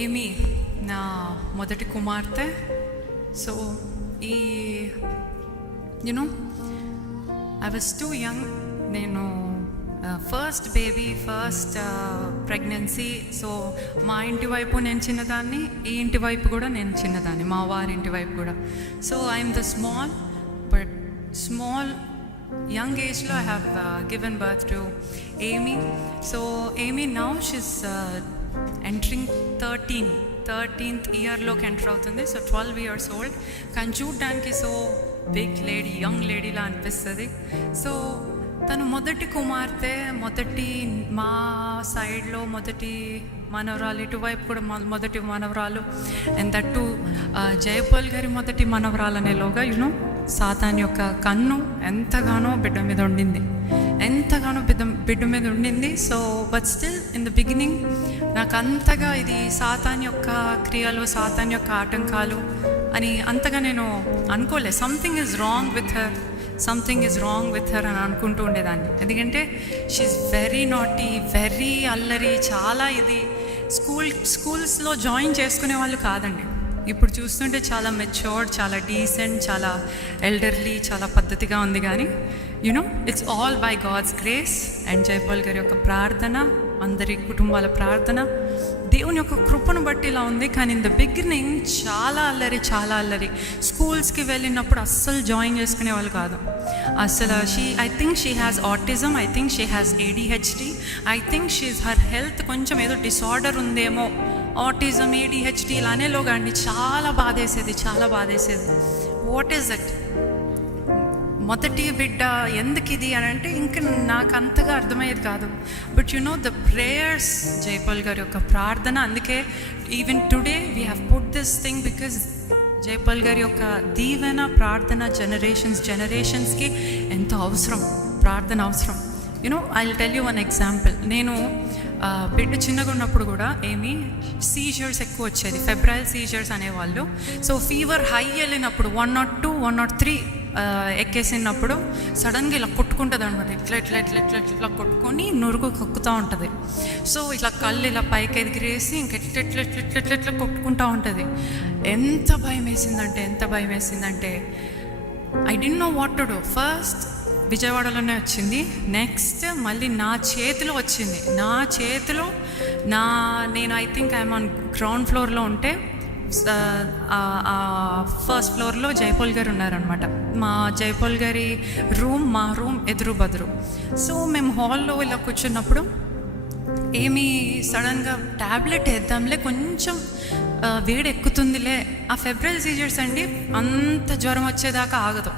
ఏమి నా మొదటి కుమార్తె. సో ఈ you know I was too young. నేను first baby, first pregnancy. So మా ఇంటి వైపు నేను చిన్నదాన్ని, ఈ ఇంటి వైపు కూడా నేను చిన్నదాన్ని, మా వారింటి వైపు కూడా. So I'm the small young age lo I have given birth to Amy. So Amy now she's entering 13th year loki enter avutundi. So 12 years old. Kan చూడడానికి సో బిగ్ లేడీ, యంగ్ లేడీలా అనిపిస్తుంది. So తను మొదటి కుమార్తె, మొదటి మా సైడ్లో మొదటి మనవరాలు, ఇటువైపు కూడా మొదటి మనవరాలు. అండ్ దట్ టు జయపాల్ గారి మొదటి మనవరాలు అనేలోగా యూనో సాతాన్ యొక్క కన్ను ఎంతగానో బిడ్డ మీద ఉండింది. So but still in the beginning నాకు అంతగా ఇది సాతాన్ యొక్క క్రియలు, సాతాన్ యొక్క ఆటంకాలు అని అంతగా నేను అనుకోలేదు. Something is wrong with her అని అనుకుంటూ ఉండేదాన్ని. ఎందుకంటే షీఈ్ వెరీ నాటీ, వెరీ అల్లరి, చాలా ఇది స్కూల్స్లో జాయిన్ చేసుకునే వాళ్ళు కాదండి. ఇప్పుడు చూస్తుంటే చాలా మెచ్యూర్డ్, చాలా డీసెంట్, చాలా ఎల్డర్లీ, చాలా పద్ధతిగా ఉంది. కానీ you know it's all by God's grace and Jayapal గారి యొక్క ప్రార్థన, అందరి కుటుంబాల ప్రార్థన, దేవుని యొక్క కృపను బట్టి ఇలా ఉంది. కానీ ఇన్ ద బిగినింగ్ చాలా అల్లరి. స్కూల్స్కి వెళ్ళినప్పుడు అస్సలు జాయిన్ చేసుకునే వాళ్ళు కాదు అసలు. I think she has autism, I think she has ADHD, I think her health కొంచెం ఏదో డిసార్డర్ ఉందేమో, ఆటిజం, ADHD ఇలానేలోగా అండి. చాలా బాధేసేది. What is it? మొదటి బిడ్డ ఎందుకు ఇది అని అంటే ఇంకా నాకు అంతగా అర్థమయ్యేది కాదు. But you know the prayers, Jaipal గారి యొక్క ప్రార్థన. అందుకే even today we have put this thing because Jaipal గారి యొక్క దీవెన, ప్రార్థన జనరేషన్స్కి ఎంతో ప్రార్థన అవసరం. You know I will tell you one example. నేను బిడ్డ చిన్నగా ఉన్నప్పుడు కూడా సీజర్స్ ఎక్కువ వచ్చేది, ఫెబ్రైల్ సీజర్స్ అనేవాళ్ళు. సో ఫీవర్ హై వెళ్ళినప్పుడు 102, 103 ఎక్కేసినప్పుడు సడన్గా ఇలా కొట్టుకుంటుంది అనమాట. ఇట్లా కొట్టుకొని నురుగు కక్కుతూ ఉంటుంది. సో ఇట్లా కళ్ళు ఇలా పైకి ఎదిగిరేసి ఎట్లా కొట్టుకుంటూ ఉంటుంది. ఎంత భయం వేసిందంటే I didn't know what to do. First విజయవాడలోనే వచ్చింది, నెక్స్ట్ మళ్ళీ నా చేతిలో వచ్చింది. నేను I think I'm on ground ఫ్లోర్లో ఉంటే ఫస్ట్ ఫ్లోర్లో జయపాల్ గారు ఉన్నారనమాట. మా జయపాల్ గారి మా రూమ్ ఎదురు బదురు. సో మేము హాల్లో ఇలా కూర్చున్నప్పుడు ఏమి సడన్గా ట్యాబ్లెట్ వేద్దాంలే, కొంచెం వేడి ఎక్కుతుందిలే. ఆ ఫెబ్రవరి సీజర్స్ అండి, అంత జ్వరం వచ్చేదాకా ఆగదు.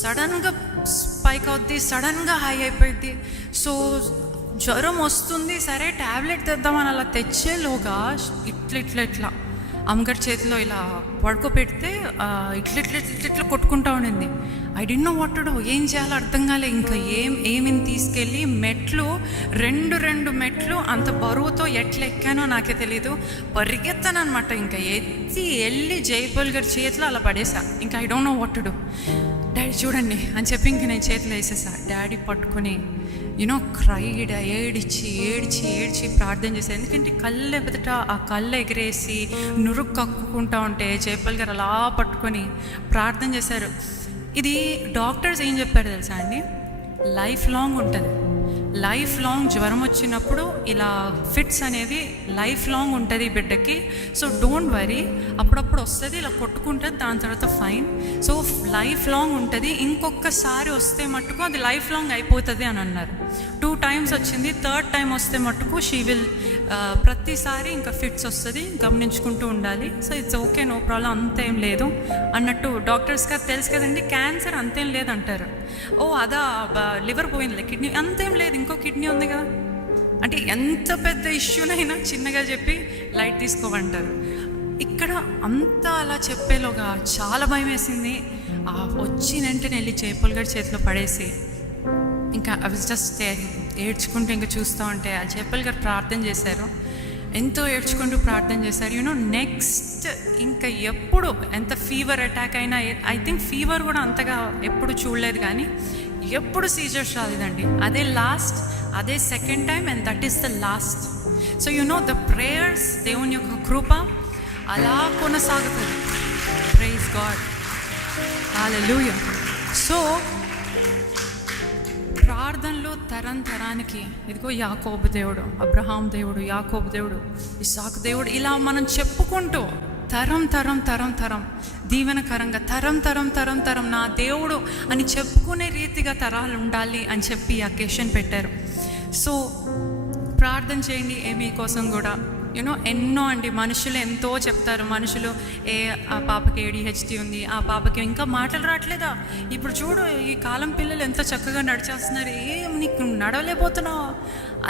సడన్గా స్పైక్ అవుద్ది, సడన్గా హై అయిపోయింది. సో జ్వరం వస్తుంది, సరే ట్యాబ్లెట్ తెద్దామని అలా తెచ్చేలోగా ఇట్లా అమ్మగారి చేతిలో ఇలా పడుకోబెడితే ఇట్లా కొట్టుకుంటా ఉండింది. I didn't know what to do. ఏం చేయాలో అర్థం కాలే. ఇంకా ఏమిని తీసుకెళ్ళి రెండు మెట్లు అంత బరువుతో ఎట్లా ఎక్కానో నాకే తెలీదు. పరిగెత్తాను అనమాట. ఇంకా వెళ్ళి జయపాల్ గారి చేతిలో అలా పడేసా. ఇంకా I don't know what to do. Daddy చూడండి అని చెప్పి ఇంక నేను చేతిలో వేసేసా. డాడీ పట్టుకొని యూనో క్రైడ్, ఏడ్చి ప్రార్థన చేశాను. ఎందుకంటే కళ్ళు ఎదుట ఆ కళ్ళు ఎగిరేసి నురుగు కక్కుకుంటా ఉంటే జయపాల్ గారు అలా పట్టుకొని ప్రార్థన చేశారు. ఇది డాక్టర్స్ ఏం చెప్పారు తెలుసా అండి? లైఫ్ లాంగ్ ఉంటుంది. లైఫ్ లాంగ్ జ్వరం వచ్చినప్పుడు ఇలా ఫిట్స్ అనేవి లైఫ్ లాంగ్ ఉంటుంది బిడ్డకి. సో డోంట్ వరీ, అప్పుడప్పుడు వస్తుంది, ఇలా కొట్టుకుంటుంది, దాని తర్వాత ఫైన్. సో లైఫ్ లాంగ్ ఉంటుంది. ఇంకొకసారి వస్తే మట్టుకు అది లైఫ్ లాంగ్ అయిపోతుంది అని అన్నారు. 2 times వచ్చింది, 3rd time వస్తే మట్టుకు షీ విల్ ప్రతిసారి ఇంకా ఫిట్స్ వస్తుంది, గమనించుకుంటూ ఉండాలి. So it's okay, no problem, అంతేం లేదు అన్నట్టు. డాక్టర్స్ గారు తెలుసు కదండి, క్యాన్సర్ అంతేం లేదంటారు. ఓ అదా లివర్ పోయిందిలే, కిడ్నీ అంతేం లేదు, ఇంకో కిడ్నీ ఉంది కదా. అంటే ఎంత పెద్ద ఇష్యూనైనా చిన్నగా చెప్పి లైట్ తీసుకోమంటారు. ఇక్కడ అంతా అలా చెప్పేలోగా చాలా భయం వేసింది. వచ్చి వెంటనే వెళ్ళి జయపాల్ గారి చేతిలో పడేసి ఇంకా ఐ వాజ్ జస్ట్ ఏడ్చుకుంటూ ఇంకా చూస్తూ ఉంటే ఆ జయపాల్ గారు ప్రార్థన చేశారు. ఎంతో ఏడ్చుకుంటూ ప్రార్థన చేశారు. యూనో నెక్స్ట్ ఇంకా ఎప్పుడు ఎంత ఫీవర్ అటాక్ అయినా, ఐ థింక్ ఫీవర్ కూడా అంతగా ఎప్పుడు చూడలేదు, కానీ ఎప్పుడు సీజర్స్ రాలేదండి. అదే second time and that is the last. So you know the prayers, దేవుని యొక్క కృప అలా కొనసాగుతుంది. ప్రైజ్ గాడ్, హల్లెలూయా. సో ప్రార్థనలో తరం తరానికి ఇదిగో యాకోబు దేవుడు, అబ్రహాం దేవుడు, యాకోబు దేవుడు, ఇస్సాకు దేవుడు, ఇలా మనం చెప్పుకుంటూ తరం తరం తరం తరం దీవెనకరంగా తరం తరం తరం తరం నా దేవుడు అని చెప్పుకునే రీతిగా తరాలు ఉండాలి అని చెప్పి అకేషన్ పెట్టారు. సో ప్రార్థన చేయండి ఏమీ కోసం కూడా. యూనో ఎన్నో అండి, మనుషులు ఎంతో చెప్తారు. మనుషులు ఆ పాపకి ADHD ఉంది, ఆ పాపకి ఇంకా మాటలు రావట్లేదా, ఇప్పుడు చూడు ఈ కాలం పిల్లలు ఎంత చక్కగా నడిచేస్తున్నారు, నీకు నడవలేకపోతున్నావు,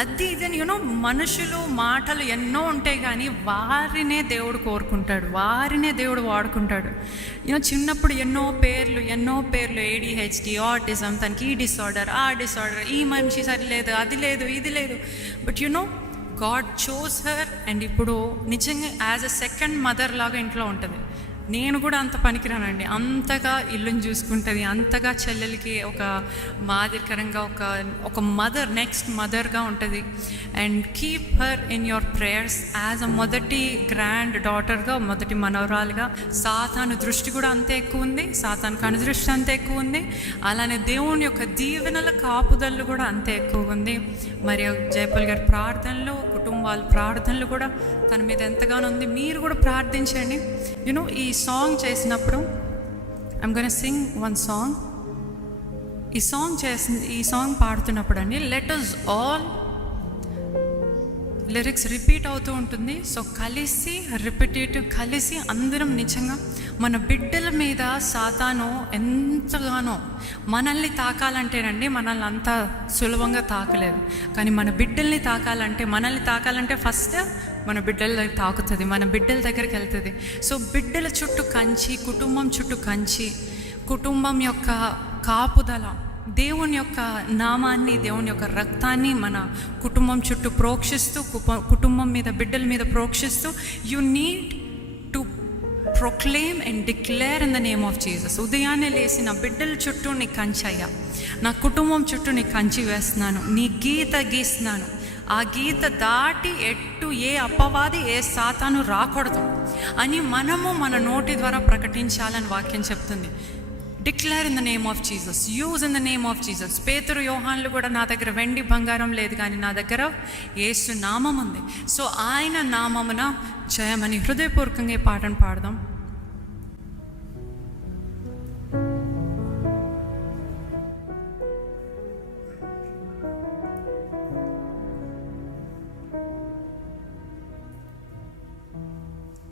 అది ఇదని. యూనో మనుషులు మాటలు ఎన్నో ఉంటాయి, కానీ వారినే దేవుడు కోరుకుంటాడు, వారినే దేవుడు వాడుకుంటాడు. యూనో చిన్నప్పుడు ఎన్నో పేర్లు ADHD, ఆటిజం, తనకి ఈ డిసార్డర్, ఆ డిసార్డర్, ఈ మనిషి సరిలేదు, అది లేదు, ఇది లేదు. But you know God chose her. And ఇప్పుడు నిజంగా యాజ్ అ సెకండ్ మదర్ లాగా ఇంట్లో ఉంటుంది. నేను కూడా అంత పనికిరానండి, అంతగా ఇల్లుని చూసుకుంటుంది, అంతగా చెల్లెలకి ఒక మాదిరికరంగా ఒక మదర్, నెక్స్ట్ మదర్గా ఉంటుంది. And keep her in your prayers as a మొదటి గ్రాండ్ డాటర్గా, మొదటి మనవరాలుగా. సాతాను దృష్టి కూడా అంతే ఎక్కువ ఉంది, సాతాను కనుదృష్టి అంతే ఎక్కువ ఉంది, అలానే దేవుని యొక్క దీవెనల కాపుదలు కూడా అంతే ఎక్కువ ఉంది. మరి జయపాల్ గారి ప్రార్థనలు, కుటుంబాల ప్రార్థనలు కూడా తన మీద ఎంతగానో ఉంది. మీరు కూడా ప్రార్థించండి. యూనో ఈ సాంగ్ చేసినప్పుడు I'm gonna sing one song. ఈ సాంగ్ పాడుతున్నప్పుడు అండి, let us all, lyrics repeat అవుతూ ఉంటుంది. సో కలిసి రిపిటేటివ్ కలిసి అందరం నిజంగా మన బిడ్డల మీద సాతాను ఎంతగానో మనల్ని తాకాలంటేనండి, మనల్ని అంత సులభంగా తాకలేదు, కానీ మన బిడ్డల్ని తాకాలంటే ఫస్ట్ మన బిడ్డల దగ్గర తాకుతుంది, మన బిడ్డల దగ్గరికి వెళ్తుంది. సో బిడ్డల చుట్టూ కంచి, కుటుంబం చుట్టూ కంచి, కుటుంబం యొక్క కాపుదల, దేవుని యొక్క నామాన్ని, దేవుని యొక్క రక్తాన్ని మన కుటుంబం చుట్టూ ప్రోక్షిస్తూ, కుటుంబం మీద, బిడ్డల మీద ప్రోక్షిస్తూ, you need to proclaim and declare in the name of Jesus. ఉదయాన్నే లేచి నా బిడ్డల చుట్టూ నీ కంచి అయ్యా, నా కుటుంబం చుట్టూ నీ కంచి వేస్తున్నాను, నీ గీత గీస్తున్నాను, ఆ గీత దాటి ఎట్టు ఏ అపవాది, ఏ సాతాను రాకూడదు అని మనము మన నోటి ద్వారా ప్రకటించాలని వాక్యం చెప్తుంది. Declare in the name of Jesus, use in the name of Jesus. పేతురు, యోహాన్లు కూడా నా దగ్గర వెండి బంగారం లేదు, కానీ నా దగ్గర యేసు నామం ఉంది. సో ఆయన నామమున జయమని హృదయపూర్వకంగా ఈ పాటను పాడదాం.